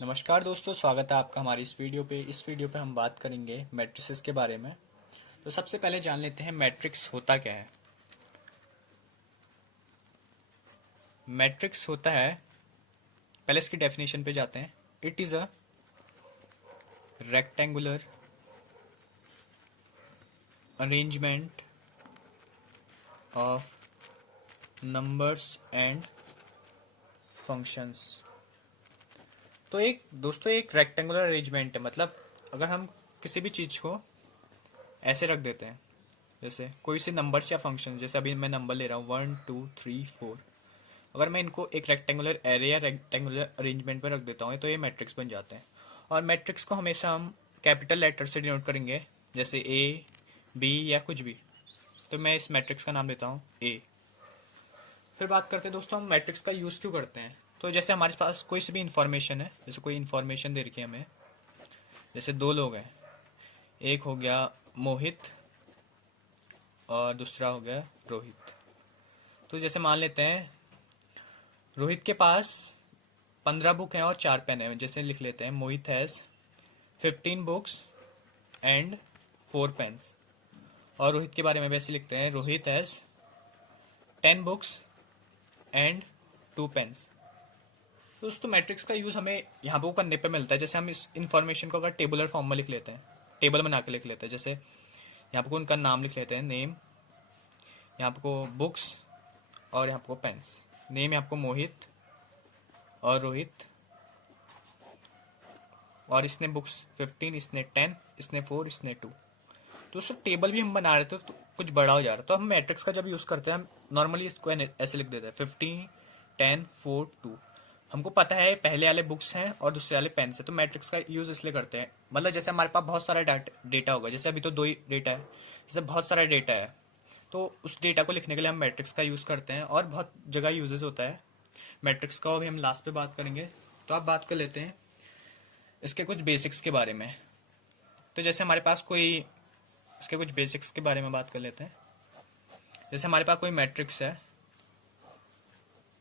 नमस्कार दोस्तों, स्वागत है आपका हमारी इस वीडियो पे हम बात करेंगे मैट्रिसेस के बारे में। तो सबसे पहले जान लेते हैं मैट्रिक्स होता क्या है। मैट्रिक्स होता है, पहले इसकी डेफिनेशन पे जाते हैं। It is a rectangular arrangement of numbers and functions. तो एक रेक्टेंगुलर अरेंजमेंट है, मतलब अगर हम किसी भी चीज़ को ऐसे रख देते हैं, जैसे कोई से नंबर्स या फंक्शन, जैसे अभी मैं नंबर ले रहा हूँ 1 2 3 4। अगर मैं इनको एक रेक्टेंगुलर एरे या रेक्टेंगुलर अरेंजमेंट में रख देता हूँ तो ये मैट्रिक्स बन जाते हैं। और मैट्रिक्स को हमेशा हम कैपिटल लेटर से डिनोट करेंगे, जैसे ए, बी या कुछ भी। तो मैं इस मैट्रिक्स का नाम देता हूँ ए। फिर बात करते हैं दोस्तों, हम मैट्रिक्स का यूज़ क्यों करते हैं। तो जैसे हमारे पास कोई सी भी इंफॉर्मेशन है, जैसे कोई इंफॉर्मेशन दे रखी है हमें, जैसे दो लोग हैं, एक हो गया मोहित और दूसरा हो गया रोहित। तो जैसे मान लेते हैं रोहित के पास 15 बुक हैं और 4 पेन हैं, जैसे लिख लेते हैं Mohit has 15 books and 4 pens. और रोहित के बारे में वैसे लिखते हैं Rohit has 10 books and 2 pens. तो दोस्तों मैट्रिक्स का यूज़ हमें यहाँ पर करने पे मिलता है, जैसे हम इस इन्फॉर्मेशन को अगर टेबुलर फॉर्म में लिख लेते हैं, टेबल बना के लिख लेते हैं। जैसे यहाँ पर उनका नाम लिख लेते हैं नेम, यहाँ पर बुक्स और यहाँ पर पेन्स। नेम यहाँ पर मोहित और रोहित, और इसने बुक्स 15, इसने 10, इसने 4, इसने 2। तो उससे टेबल भी हम बना रहे थे तो कुछ बड़ा हो जा रहा है। तो हम मैट्रिक्स का जब यूज़ करते हैं, हम नॉर्मली इसको ऐसे लिख देते हैं 15 10 4 2। हमको पता है पहले वाले बुक्स हैं और दूसरे वाले पेन से, तो मैट्रिक्स का यूज़ इसलिए करते हैं। मतलब जैसे हमारे पास बहुत सारा डेटा होगा, जैसे अभी तो 2 ही डेटा है, जैसे बहुत सारा डेटा है, तो उस डेटा को लिखने के लिए हम मैट्रिक्स का यूज़ करते हैं। और बहुत जगह यूजेस होता है मैट्रिक्स का, अभी हम लास्ट पे बात करेंगे। तो आप बात कर लेते हैं इसके कुछ बेसिक्स के बारे में। तो जैसे हमारे पास कोई इसके कुछ बेसिक्स के बारे में बात कर लेते हैं। जैसे हमारे पास कोई मैट्रिक्स है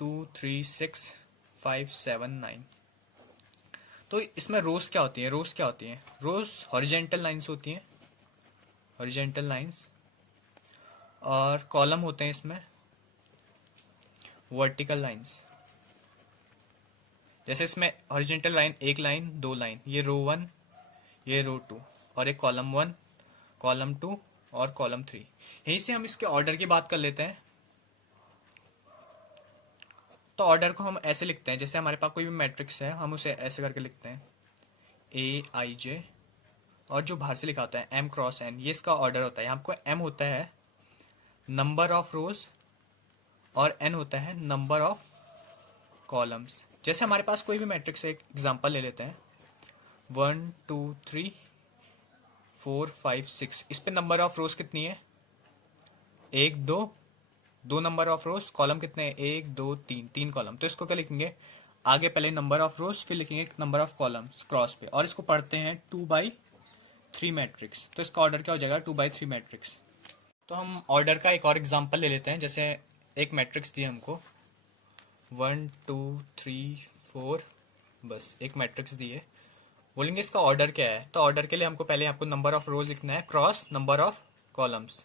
2 3 6 5 7 9। तो इसमें रोज क्या होती है, रोज हॉरिजेंटल लाइंस होती हैं, हॉरिजेंटल लाइंस। और कॉलम होते हैं इसमें वर्टिकल लाइंस। जैसे इसमें हॉरिजेंटल लाइन, एक लाइन, दो लाइन, ये रो 1, ये रो 2, और एक कॉलम 1, कॉलम 2 और कॉलम 3। यहीं से हम इसके ऑर्डर की बात कर लेते हैं। तो ऑर्डर को हम ऐसे लिखते हैं, जैसे हमारे पास कोई भी मैट्रिक्स है हम उसे ऐसे करके लिखते हैं AIJ, और जो बाहर से लिखा होता है M×N, ये इसका ऑर्डर होता है। यहाँ आपको M होता है नंबर ऑफ रोज और N होता है नंबर ऑफ कॉलम्स। जैसे हमारे पास कोई भी मैट्रिक्स है, एक एग्जांपल ले लेते हैं 1 2 3 4 5 6। इस पे नंबर ऑफ रोज कितनी है, 1 2, 2 नंबर ऑफ रोज, कॉलम कितने हैं 1 2 3, 3 कॉलम। तो इसको क्या लिखेंगे, आगे पहले नंबर ऑफ रोज फिर लिखेंगे नंबर ऑफ कॉलम्स क्रॉस पे, और इसको पढ़ते हैं 2/3 मैट्रिक्स। तो इसका ऑर्डर क्या हो जाएगा 2/3 मैट्रिक्स। तो हम ऑर्डर का एक और एग्जांपल ले लेते हैं। जैसे एक मैट्रिक्स दी हमको 1 2 3 4, बस एक मैट्रिक्स दी है, बोलेंगे इसका ऑर्डर क्या है। तो ऑर्डर के लिए हमको पहले आपको नंबर ऑफ रोज लिखना है क्रॉस नंबर ऑफ कॉलम्स।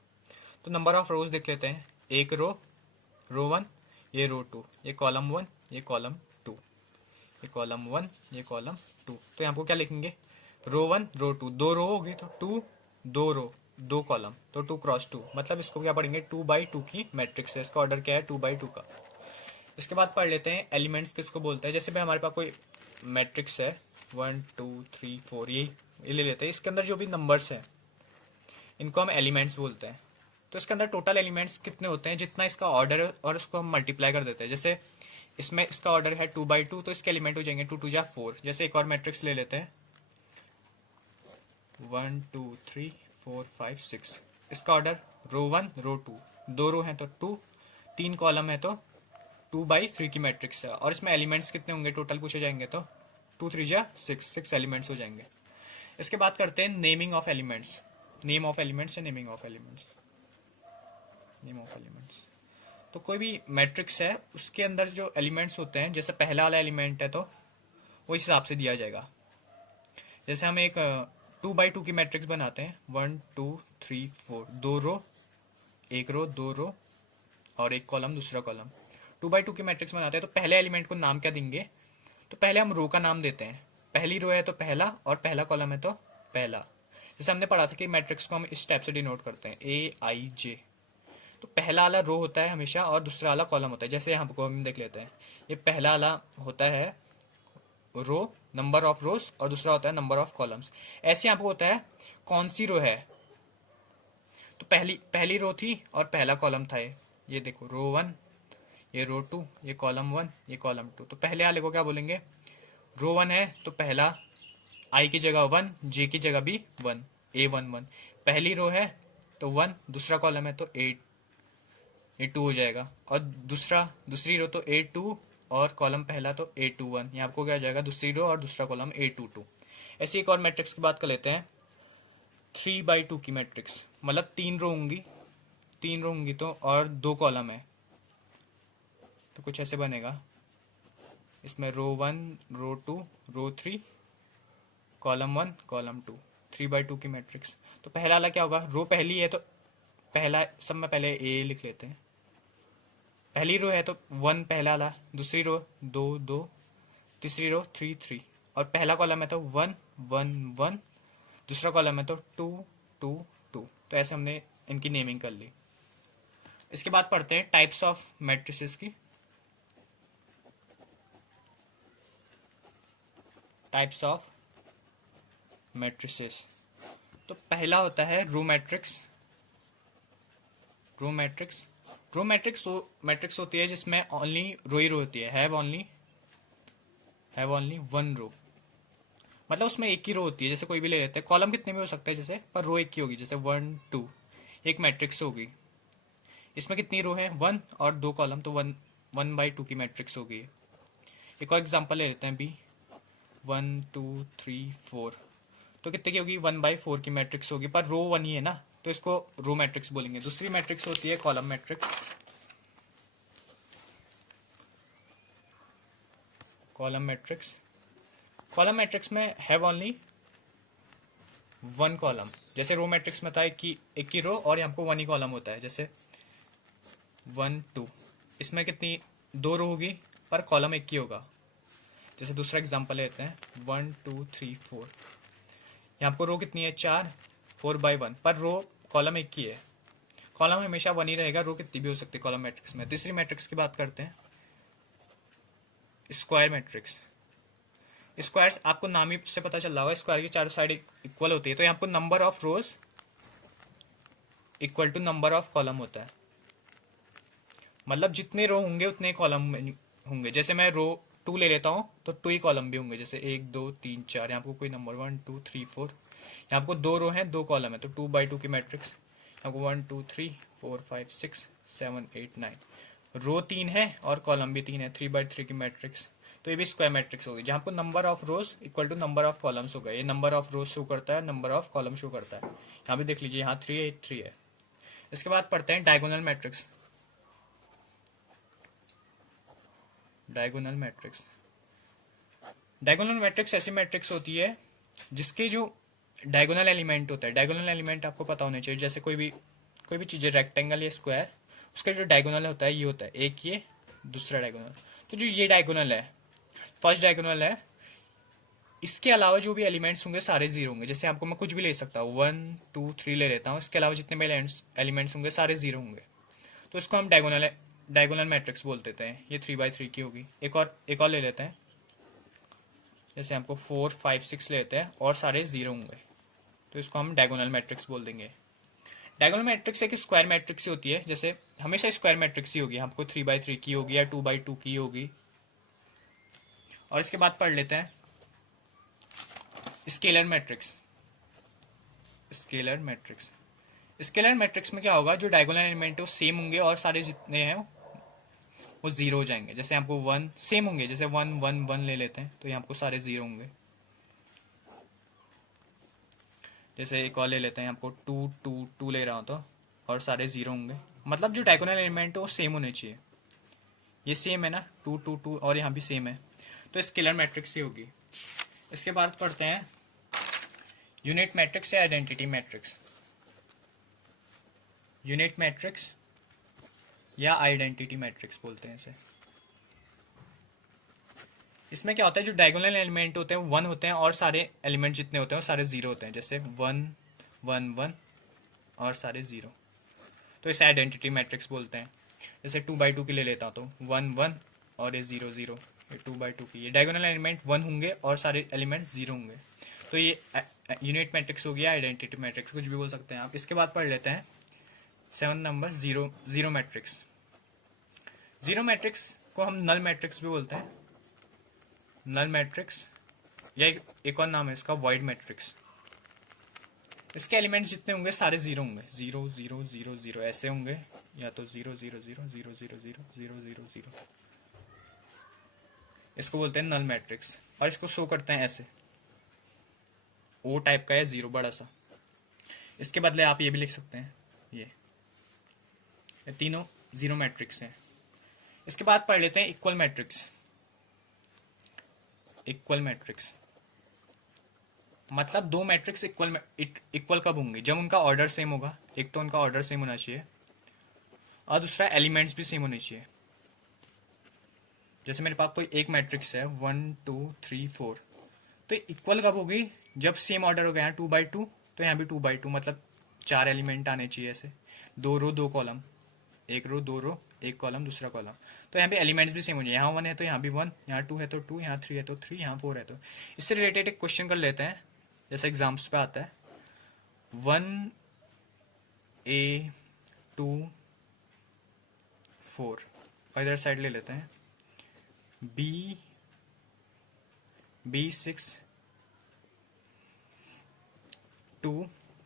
तो नंबर ऑफ रोज देख लेते हैं, एक रो 1, ये रो 2, ये कॉलम 1, ये कॉलम 2, ये कॉलम 1, ये कॉलम 2। तो यहाँ को क्या लिखेंगे, रो 1 रो 2, 2 रो होगी तो 2, 2 रो 2 कॉलम, तो 2×2, मतलब इसको क्या पढ़ेंगे 2/2 की मैट्रिक्स है। इसका ऑर्डर क्या है 2/2 का। इसके बाद पढ़ लेते हैं एलिमेंट्स किसको बोलते हैं। जैसे भाई हमारे पास कोई मैट्रिक्स है 1 2 3 4, ये ले लेते हैं। इसके अंदर जो भी नंबर्स हैं इनको हम एलिमेंट्स बोलते हैं। तो इसके अंदर टोटल एलिमेंट्स कितने होते हैं, जितना इसका ऑर्डर है, और उसको हम मल्टीप्लाई कर देते हैं। जैसे इसमें इसका ऑर्डर है 2/2, तो इसके एलिमेंट हो जाएंगे 2 2 जा 4। जैसे एक और मैट्रिक्स ले लेते हैं 1 2 3 4 5 6। इसका ऑर्डर रो 1 रो 2, 2 रो हैं तो 2, 3 कॉलम है तो 2/3 की मैट्रिक्स है। और इसमें एलिमेंट्स कितने होंगे टोटल पूछे जाएंगे तो 2 3 जा 6 एलिमेंट्स हो जाएंगे। इसके बाद करते हैं naming of elements, name of elements या naming of elements, name of elements. तो कोई भी मैट्रिक्स है उसके अंदर जो एलिमेंट्स होते हैं, जैसे पहला वाला एलिमेंट है तो वो इस हिसाब से दिया जाएगा। जैसे हम एक 2x2 की मैट्रिक्स बनाते हैं, 1 2 3 4, 2 रो, एक रो, 2 रो और एक कॉलम, दूसरा कॉलम। 2x2 की मैट्रिक्स बनाते हैं तो पहले एलिमेंट को नाम क्या देंगे? तो पहले हम रो का नाम देते हैं। पहली रो है तो पहला, और पहला कॉलम है तो पहला। जैसे हमने पढ़ा था कि मैट्रिक्स को हम इस टाइप से डिनोट करते हैं, AIJ। तो पहला वाला रो होता है हमेशा और दूसरा वाला कॉलम होता है। जैसे हमको हम देख लेते हैं, ये पहला वाला होता है रो, नंबर ऑफ रोज, और दूसरा होता है नंबर ऑफ कॉलम्स। ऐसे आपको होता है कौन सी रो है, तो पहली पहली रो थी और पहला कॉलम था ये देखो रो 1, ये रो 2, ये कॉलम 1, ये कॉलम 2। तो पहले वाले को क्या बोलेंगे? रो 1 है तो पहला आई की जगह 1, जे की जगह भी 1, A11। पहली रो है तो 1, दूसरा कॉलम है तो 8, A2 हो जाएगा। और दूसरी रो तो A2 और कॉलम पहला तो A21। यहाँ आपको क्या हो जाएगा? दूसरी रो और दूसरा कॉलम A22। ऐसी एक और मैट्रिक्स की बात कर लेते हैं, 3x2 की मैट्रिक्स। मतलब 3 रो होंगी तो और 2 कॉलम है, तो कुछ ऐसे बनेगा। इसमें रो 1, रो 2, रो 3, कॉलम 1, कॉलम 2, 3x2 की मैट्रिक्स। तो पहला वाला क्या होगा? रो पहली है तो पहला, सब में पहले A लिख लेते हैं। पहली रो है तो 1 पहला वाला, दूसरी रो 2 2, तीसरी रो 3 3, और पहला कॉलम है तो 1 1 1, दूसरा कॉलम है तो 2 2 2। तो ऐसे हमने इनकी नेमिंग कर ली। इसके बाद पढ़ते हैं टाइप्स ऑफ मैट्रिसेस की। Types of matrices. तो पहला होता है row matrix. Row matrix row matrix matrix होती है जिसमें ओनली रो ही रो होती है, हैव ओनली वन रो। मतलब उसमें एक ही रो होती है। जैसे कोई भी ले लेते हैं, कॉलम कितने भी हो सकते हैं जैसे, पर रो एक ही होगी। जैसे 1 2, एक मैट्रिक्स होगी। इसमें कितनी रो है? 1 और 2 कॉलम, तो 1/2 की मैट्रिक्स होगी। एक और एग्जांपल ले लेते हैं, बी 1 2 3 4, तो कितने की होगी? 1/4 की मैट्रिक्स होगी, पर रो 1 ही है ना, तो इसको रो मैट्रिक्स बोलेंगे। दूसरी मैट्रिक्स होती है column matrix. Column matrix column matrix में हैव ओनली 1 कॉलम। जैसे रो मैट्रिक्स में था एक ही रो और यहाँ पे 1 ही कॉलम होता है। जैसे 1 2, इसमें कितनी? 2 रो होगी पर कॉलम एक ही होगा। जैसे दूसरा एग्जांपल लेते हैं, 1 2 3 4, यहाँ पर रो कितनी है? 4, 4/1, पर रो कॉलम एक ही है। कॉलम हमेशा 1 ही रहेगा, रो कितनी भी हो सकती है कॉलम मैट्रिक्स में। तीसरी मैट्रिक्स की बात करते हैं, स्क्वायर मैट्रिक्स। स्क्वायर्स आपको नाम ही से पता चल रहा होगा, स्क्वायर की 4 साइड इक्वल होती है, तो यहाँ पर number of rows equal to number of column होता है। मतलब जितने रो होंगे उतने कॉलम होंगे। जैसे मैं रो 2 ले लेता हूँ तो 2 ही कॉलम भी होंगे। जैसे 1 2 3 4, यहाँ आपको कोई नंबर 1 2 3 4, यहाँ आपको 2 रो हैं 2 कॉलम है, तो 2/2 की मैट्रिक्स। आपको 1 2 3 4 5 6 7 8 9, रो 3 है और कॉलम भी 3 है, 3/3 की मैट्रिक्स। तो ये भी स्क्वायर मैट्रिक्स होगी, जहाँ पर number of rows equal to number of columns होगा। ये नंबर ऑफ रोज शो करता है, नंबर ऑफ कॉलम शो करता है। यहाँ भी देख लीजिए, यहाँ 3 8 3 है। इसके बाद पढ़ते हैं diagonal matrix. Diagonal matrix diagonal matrix ऐसी मैट्रिक्स होती है जिसके जो डायगोनल एलिमेंट होता है, डायगोनल एलिमेंट आपको पता होने चाहिए। जैसे कोई भी चीज़ है, रेक्टेंगल या स्क्वायर, उसका जो डायगोनल होता है ये होता है, एक ये, दूसरा डायगोनल। तो जो ये डायगोनल है, फर्स्ट डायगोनल है, इसके अलावा जो भी एलिमेंट्स होंगे सारे जीरो होंगे। जैसे आपको मैं कुछ भी ले सकता हूँ, 1 2 3 ले लेता हूँ, इसके अलावा जितने भी एलिमेंट्स होंगे सारे जीरो होंगे, तो इसको हम डायगोनल मैट्रिक्स बोल देते हैं। ये 3/3 की होगी। एक और ले लेते हैं, जैसे हमको 4 5 6 लेते हैं और सारे जीरो होंगे, तो इसको हम डायगोनल मैट्रिक्स बोल देंगे। डायगोनल मैट्रिक्स एक स्क्वायर मैट्रिक्स ही होती है। जैसे हमेशा स्क्वायर मैट्रिक्स ही होगी, हमको 3/3 की होगी या 2/2 की होगी। और इसके बाद पढ़ लेते हैं scalar matrix. Scalar matrix scalar matrix में क्या होगा? जो डायगोनल एलिमेंट है वो सेम होंगे और सारे जितने हैं वो जीरो हो जाएंगे। जैसे आपको 1 सेम होंगे, जैसे 1 1 1 ले लेते हैं तो यहाँ आपको सारे जीरो होंगे। जैसे एक और ले लेते हैं, आपको 2 2 2 ले रहा हूँ तो, और सारे जीरो होंगे। मतलब जो डायगोनल एलिमेंट है वो सेम होने चाहिए। ये सेम है ना, 2 2 2, और यहाँ भी सेम है। तो स्केलर मैट्रिक्स ही होगी। इसके बाद पढ़ते हैं यूनिट मैट्रिक्स या आइडेंटिटी मैट्रिक्स। यूनिट मैट्रिक्स या आइडेंटिटी मैट्रिक्स बोलते हैं इसे। इसमें क्या होता है, जो डायगोनल एलिमेंट होते हैं वो 1 होते हैं और सारे एलिमेंट जितने होते हैं वो सारे 0 होते हैं, जैसे 1 1 1 और सारे 0। तो इसे आइडेंटिटी मैट्रिक्स बोलते हैं। जैसे 2x2 की ले लेता हूँ तो 1 1 और ये 0 0, ये 2x2 की। ये डायगोनल एलिमेंट 1 होंगे और सारे एलिमेंट 0 होंगे। तो ये यूनिट मैट्रिक्स हो गया, आइडेंटिटी मैट्रिक्स कुछ भी बोल सकते हैं आप। इसके बाद पढ़ लेते हैं 7 number zero matrix. Zero matrix को हम नल मैट्रिक्स भी बोलते हैं। नल मैट्रिक्स या एक और नाम है इसका वॉइड मैट्रिक्स। इसके एलिमेंट्स जितने होंगे सारे 0 होंगे, 0 0 0 0 ऐसे होंगे, या तो 0 0 0 0 0 0 0 0 0। इसको बोलते हैं नल मैट्रिक्स और इसको शो करते हैं ऐसे, ओ टाइप का है 0 बड़ा सा। इसके बदले आप ये भी लिख सकते हैं, ये तीनों जीरो मैट्रिक्स हैं। इसके बाद पढ़ लेते हैं इक्वल मैट्रिक्स। इक्वल मैट्रिक्स मतलब दो मैट्रिक्स इक्वल कब होंगे, जब उनका ऑर्डर सेम होगा। एक तो उनका ऑर्डर सेम होना चाहिए और दूसरा एलिमेंट्स भी सेम होने चाहिए। जैसे मेरे पास कोई एक मैट्रिक्स है 1 2 3 4, तो इक्वल कब होगी, जब सेम ऑर्डर हो गया 2x2, तो यहाँ भी 2x2, मतलब 4 एलिमेंट आने चाहिए ऐसे, 2 रो 2 कॉलम, एक रो 2 रो 1 कॉलम दूसरा कॉलम। तो यहाँ पे एलिमेंट्स भी सेम हो जाए, यहाँ 1 है तो यहाँ भी 1, यहाँ 2 है तो 2, यहाँ 3 है तो 3, यहाँ 4 है तो। इससे रिलेटेड एक क्वेश्चन कर लेते हैं, जैसे एग्जाम्स पे आता है 1 2 4, और इधर साइड ले लेते हैं B 6 2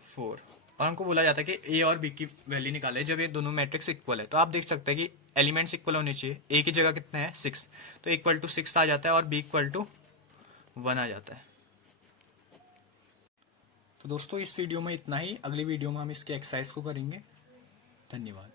4, और हमको बोला जाता है कि ए और बी की वैल्यू निकाले जब ये दोनों मैट्रिक्स इक्वल है। तो आप देख सकते हैं कि एलिमेंट्स इक्वल होने चाहिए। ए की जगह कितना है 6, तो इक्वल टू 6 आ जाता है और बी इक्वल टू 1 आ जाता है। तो दोस्तों इस वीडियो में इतना ही, अगली वीडियो में हम इसके एक्सरसाइज को करेंगे। धन्यवाद।